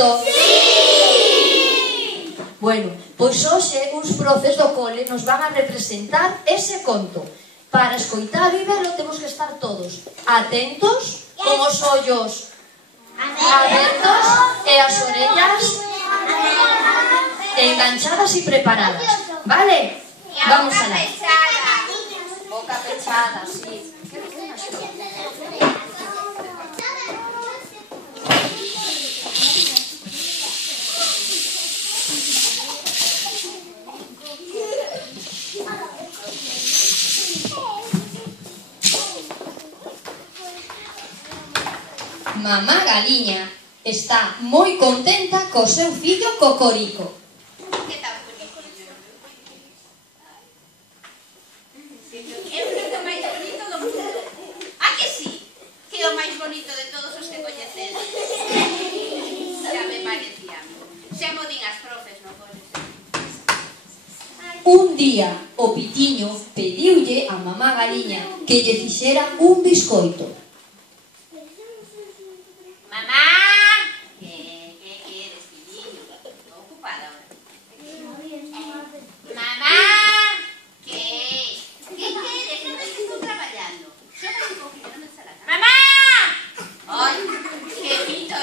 conto? Sí! Bueno, pois hoxe uns profes do cole nos van a representar ese conto. Para escoitalo e verlo temos que estar todos atentos, con os ollos abertos e as orellas enganchadas e preparadas. Vale? Vamos alá. Boca pechada, sí. Mamá Galiña está moi contenta co seu fillo Cocorico. Que tan bonito? É o fillo máis bonito do mundo. Ah, que sí? Que é o máis bonito de todos os que coñecedes. Xa me parecía. Xa mo din as profes, non pode ser. Un día o Pitiño pediulle a mamá Galiña que lle fixera un biscoito. Mamá, ¿qué quieres, Pitiño? Estoy ocupada ahora. Mamá, ¿qué quieres? No ves que estoy trabajando. Yo voy un poquito, no me sale nada. ¡Mamá! Ay, qué pito,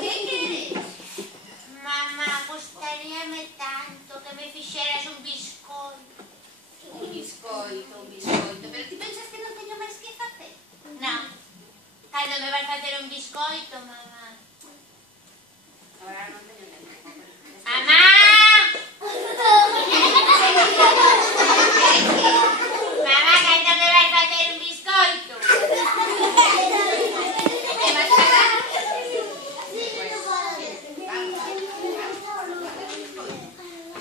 ¿Qué quieres? Mamá, gustaríame tanto que me fixeras un biscoito. Un biscoito. Pero ti pensas que non teño máis que facer? Non. Cando me vas facer un biscoito, mamá? Ahora non teño tempo. Mamá! Mamá, cando me vas facer un biscoito? E vas falar?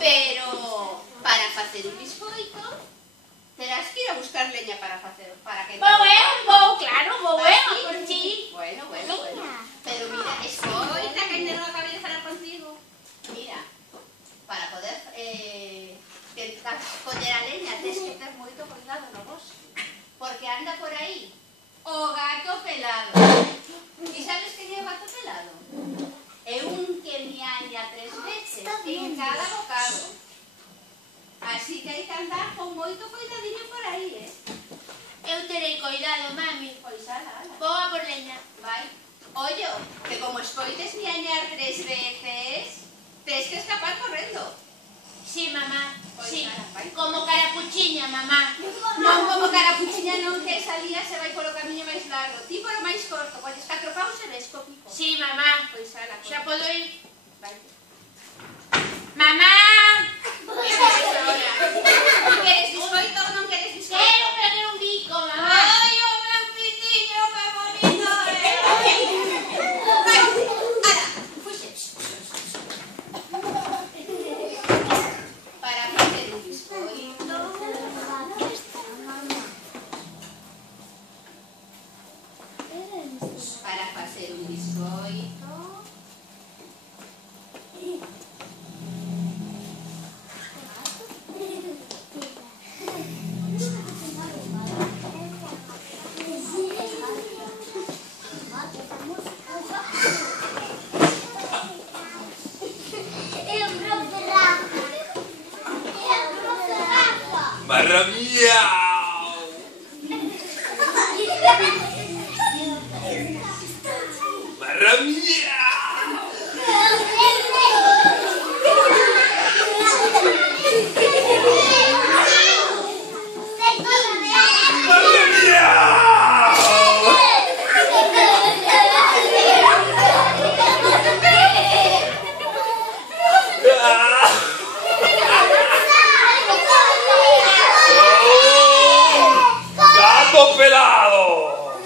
Pero para facer un biscoito terás que ir a buscar leña para facer, para que... Claro, vou por ti. Bueno. Pero mira, escoita, que ainda non acabei de falar contigo. Mira, para poder coller a leña tens que ter moito cuidado no bosque, porque anda por aí o gato pelado. E sabes que é o gato pelado? É un que miaña 3 veces en cada bocado. Así que hai que andar con moito cuidadinho por aí, Eu terei cuidado, mami. Pois ala. Vou a por leña. Vai. Ollo, que como escoites miañar 3 veces, tens que escapar correndo. Sí, mamá. Pois Sí. nada, vai. Como carapuchiña, mamá. Non como carapuchiña non, que esa lía se vai polo camiño máis largo. Ti polo máis corto, colles 4 paus e ves co pico. Sí, mamá. Pois ala. Xa podo ir. Vai. Mamá! Pois ves ahora. Queres biscoito ou non queres biscoito? Quero perder un bico, mamá. Ai, o meu pitiño, que bonito Vai, ala, fuxe. Para facer un biscoito... Para facer un biscoito... Maravilla! Maravilla! ¡Gato pelado!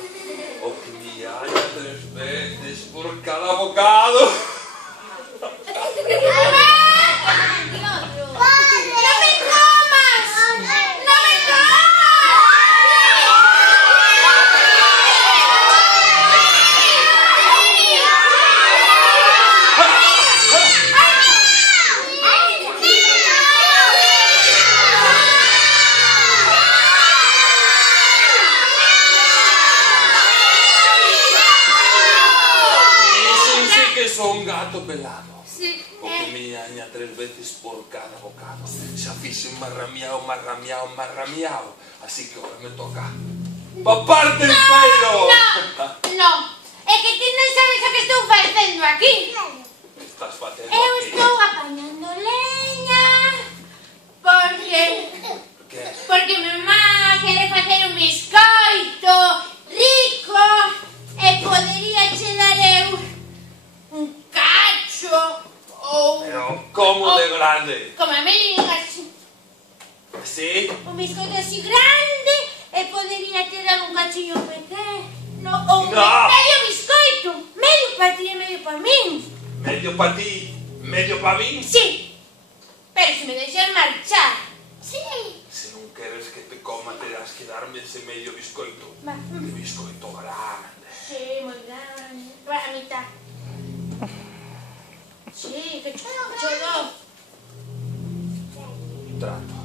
gato pelado. Sí. O que me aña 3 veces por cada bocado. Xa fixe marramiao, marramiao, marramiao. Así que agora me toca paparte entero. No. É que ti non sabes o que estou facendo aquí. Estás facendo Eu aquí. estou apañando leña. Porque mamá quere facer un biscoito rico e podería che dar eu un cacho ou... Pero como de grande? Como a mí, así. Sí? Un biscoito así grande e podería te dar un cachiño pequeno ou medio biscoito. Medio para ti e medio para min. Medio pa ti, medio pa min? Sí. Pero se me deixas marchar. Sí. Se non queres que te coma, terás que darme ese medio biscoito. De biscoito grande. Sí, moi grande. Para a mitad. Sí, que chulo. Trato.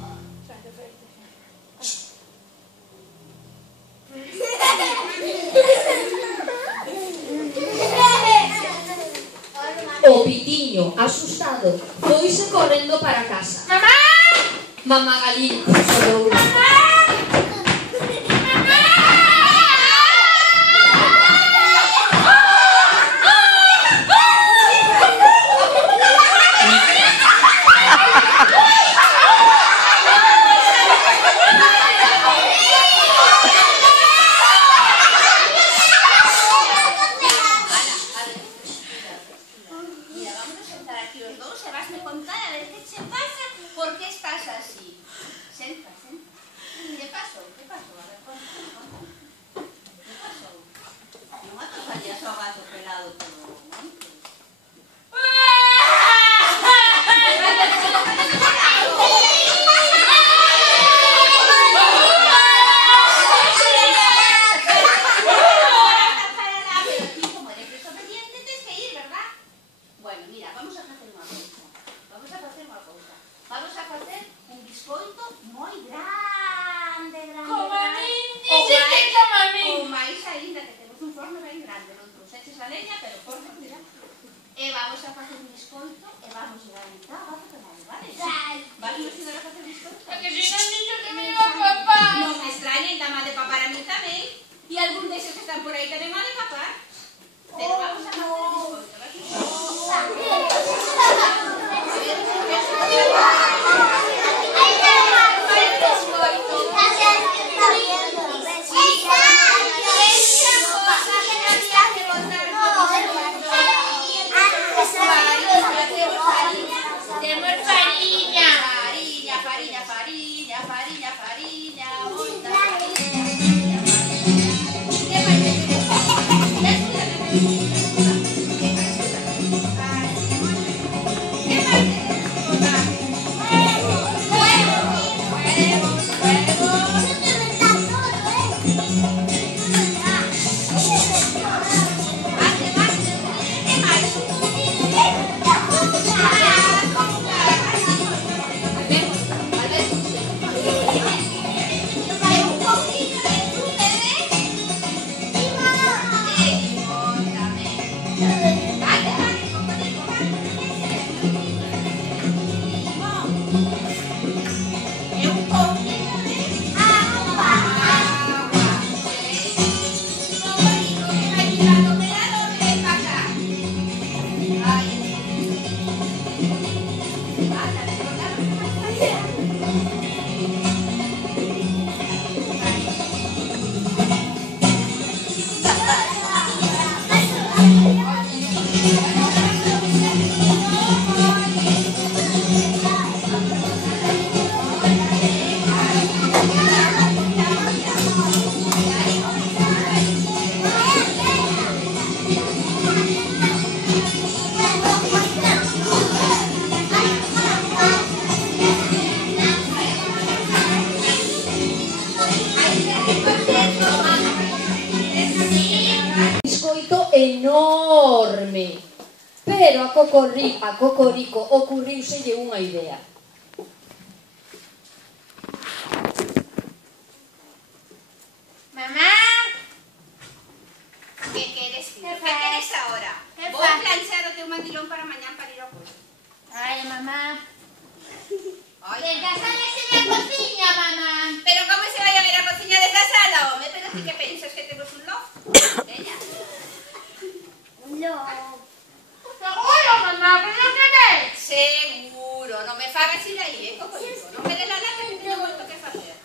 O Pitiño, asustado, foise correndo para casa. Mamá! Mamá Galín chorou. Mira, vamos a sentar aquí os dous e vasme contar a ver que che pasa, por que estás así. Senta, senta. Que pasou? Que pasou? A ver, conta. Que pasou? Non atoparías ao gato pelado todo o monte? Como eres desobediente, tens que ir, verdad? Bueno, mira, vamos a facer unha cousa. Vamos a facer un biscoito moi grande. Como a min, dixeste como a min. Ou máis aínda, que temos un forno ben grande. Non trouxeches a leña, pero o forno tira. E vamos a facer un biscoito e vamos a dar a mitad ao gato pelado, vale? Vale, nos ayudar a facer biscoito? Porque si non dixo que me iba a papar. Non me extraña, ainda má de papar a mí tamén. E algún deses que están por aí tamén má de papar. Pero vamos a facer biscoito, Temos fariña. Fariña, moita fariña. Que máis te Enorme. Pero a Cocorico ocurriuselle unha idea. Mamá. ¿Qué quieres? ¿Qué ¿Qué quieres ahora? ¿Qué Voy a pasa? plancharte un un mandilón para mañán para ir ao curso. Ai, mamá. Ai, Desde a sala se ve a cociña, mamá. pero como se vai a ver a cociña desde a sala, home? Pero ti que pensas que temos un loft? Veña. No. Seguro, mamá, que non se ve. Seguro, non me fagas ir aí, Cocorico? Non me dé la lata que teño moito que facer.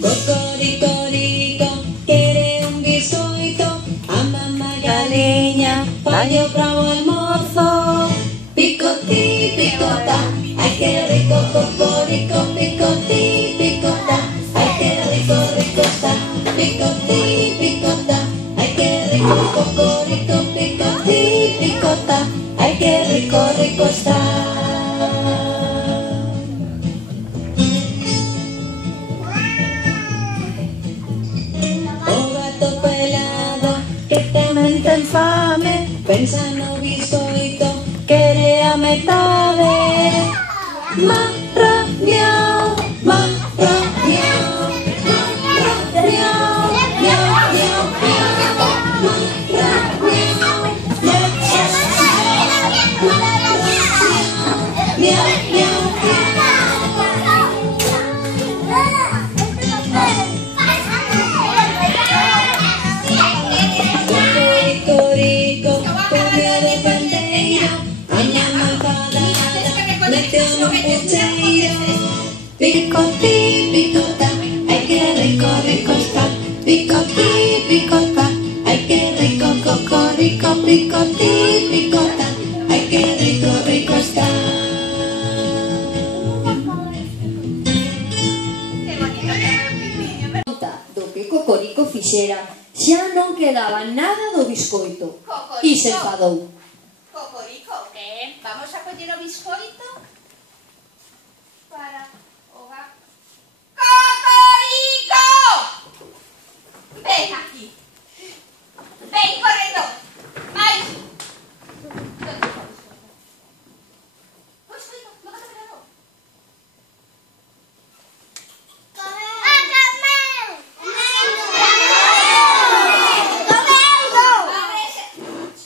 Cocorico, quiere un biscoito, a mamá galiña, paño bravo almozo. Picotí, picota, ay que rico, Cocorico, picotí, picota, ay que rico, rico está. Picotí, picota, ay que rico, Cocorico, picotí, picota, ay que rico, rico está. Ten fame, pensa no biscoito, quere a metade. Marra, miau, marra, miau, marra, miau, miau, miau, miau, miau, miau. Picotí, picota, ay que rico, rico está. Picotí, picota, ay que rico, Cocorico, picotí, picota, ay que rico, rico está. Que bonito que é o pipiño, verdad? Do que Cocorico fixera, xa non quedaba nada do biscoito. E se enfadou. Cocorico, vamos a coller o biscoito para o gato. ¡Cocorico! Ven aquí. Ven correndo. Mais. ¿Dónde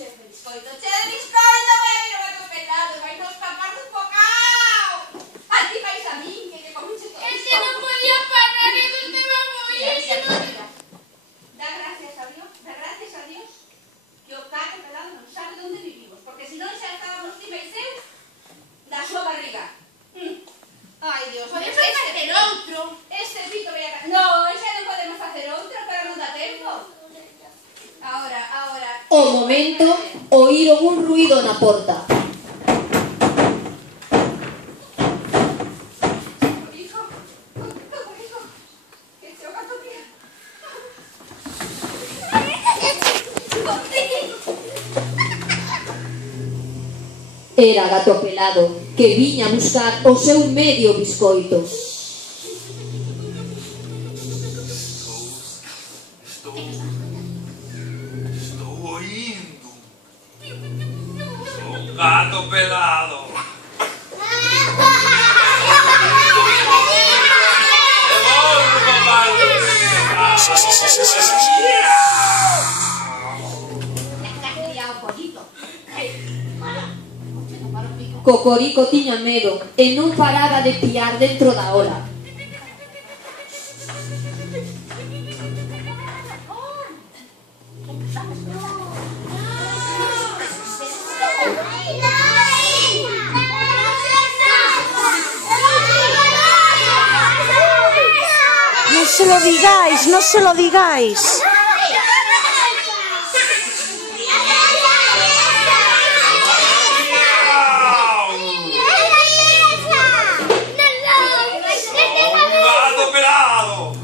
está o biscoito? O biscoito, no gato pelador. Ai, Dios, Podemos facer outro. Este pito vai a... No, xa non podemos facer outro, que non dá tempo. Ahora. O momento, oíron un ruido na porta. Cocorico, que se o gato tira. Era Gato Pelado, que viña a buscar o seu medio biscoito. Estou oindo. Sou un gato pelado. É bom, papai. Cocorico tiña medo e non paraba de piar dentro da ola. No se lo digáis, no se lo digáis. Gato pelado.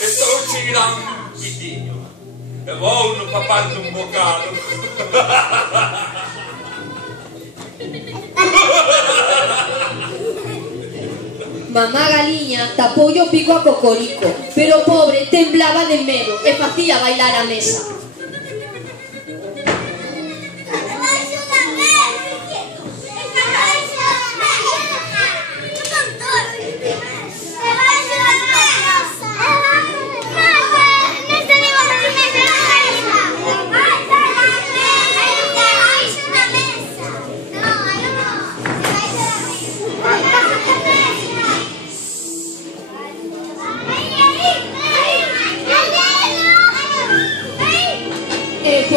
Estou tirando un pitiño. É bom no paparte un bocado. Mamá Galiña tapoulle o pico a Cocorico, pero o pobre temblaba de medo e facía bailar a mesa.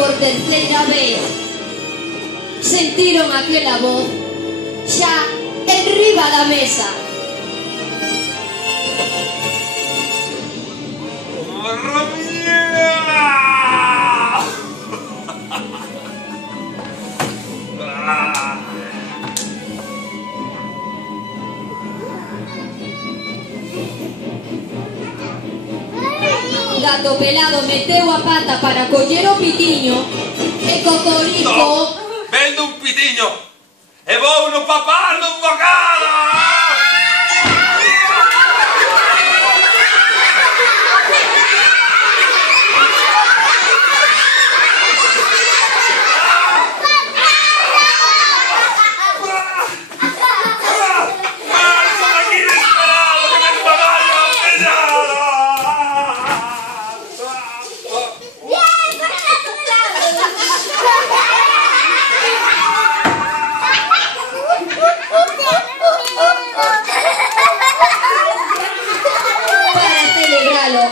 por terceira vez sentiron aquela voz xa enriba da mesa. Gato Pelado meteu a pata para coller o pitiño e Cocorico... No, vendo un pitiño e vou no papar dun bocado!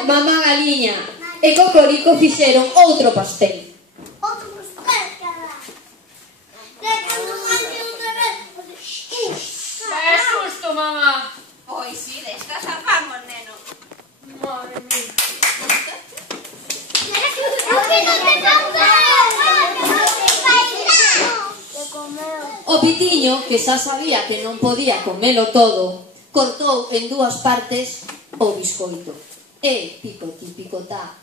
Mamá Galiña e Cocorico fixeron outro pastel. Outro pastel, cara. ¡Qué susto, mamá! Pois si, destas afamos, neno. Madre mía. O pitiño, que xa sabía que non podía comelo todo, cortou en dúas partes o biscoito. E picoti picotá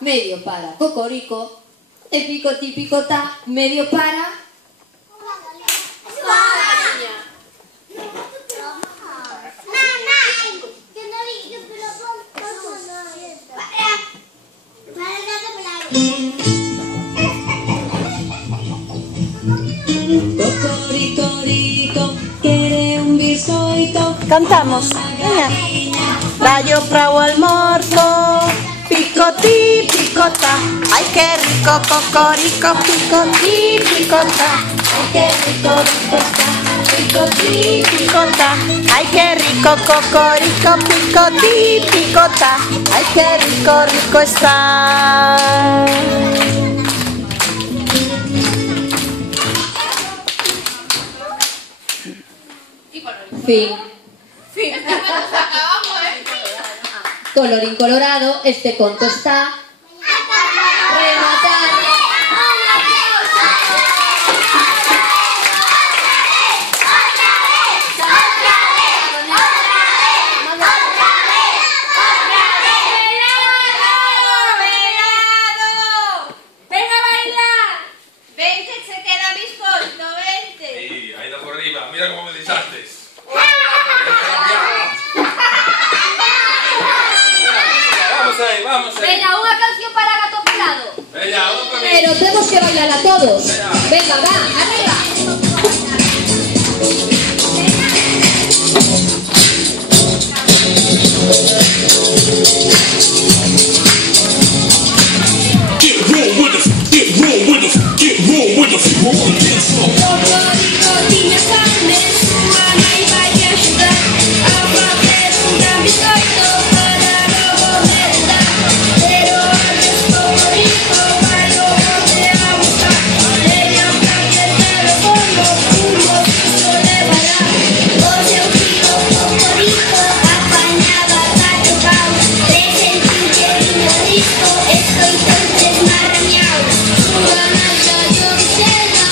medio para Cocorico e picoti picotá medio para Galiña. Mamá, que no dije que lo pongo. Para el gato pelado. Cocorico, quiere un biscoito. Cantamos. Veña. Dallo para o almorzo. Picotí, picota. Ay, qué rico, Cocorico. Picotí, picota. Ay, qué rico, rico está. Picotí, picota. Ay, qué rico, Cocorico. Picotí, picota. Ay, qué rico, rico está. fin. Acabamos, Colorín colorado, este conto está rematado. Venga a bailar. Vente, se queda biscoito, vente. Sí, ahí por arriba, mira cómo me desaste. Vamos ahí. Venga, unha canción para Gato Pelado. Venga, vamos para mí. Pero temos que bailar a todos. Venga, va, arriba. Get raw with us, get raw with us, get raw with us. We're on the dance floor. Cocorico tiña fame, su mamá iba a ajudar a facer un gran biscoito para logo merendar. Pero antes Cocorico vai logo te a buscar. Teña un caquetero como un mosquito levará. O seu tío Cocorico apañaba gato pau. De sentir un cheirinho disco, escoitou tres marramiaus. Unha noite dio Vicena,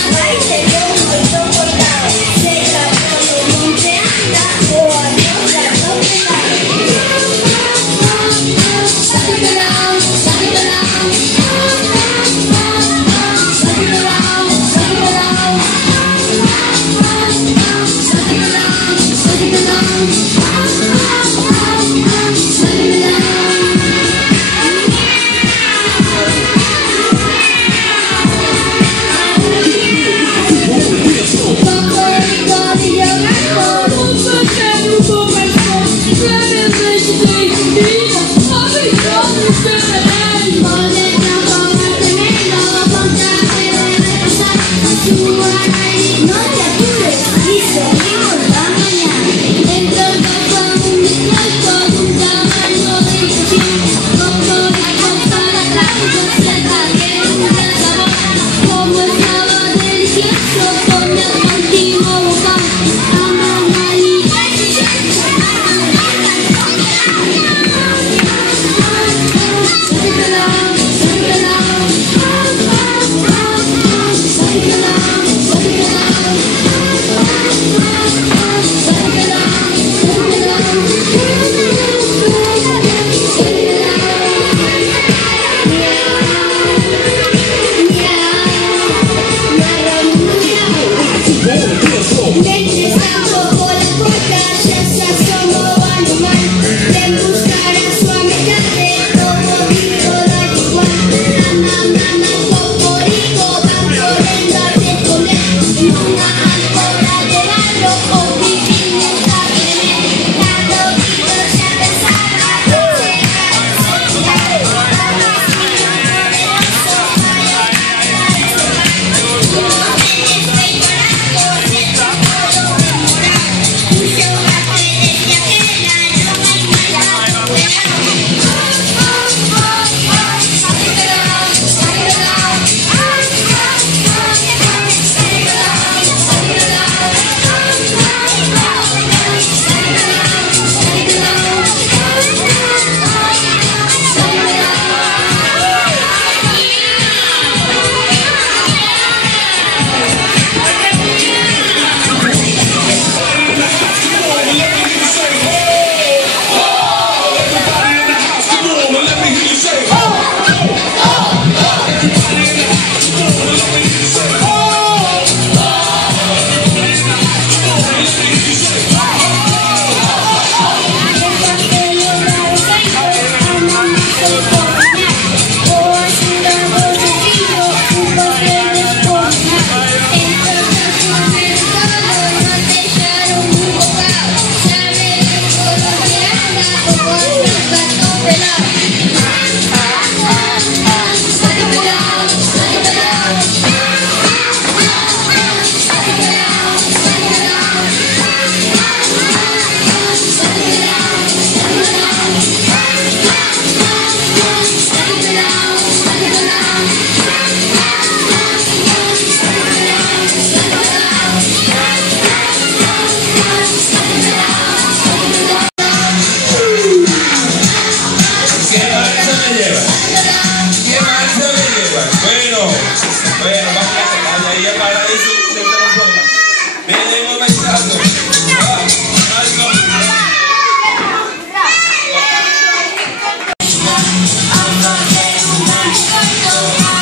tocar.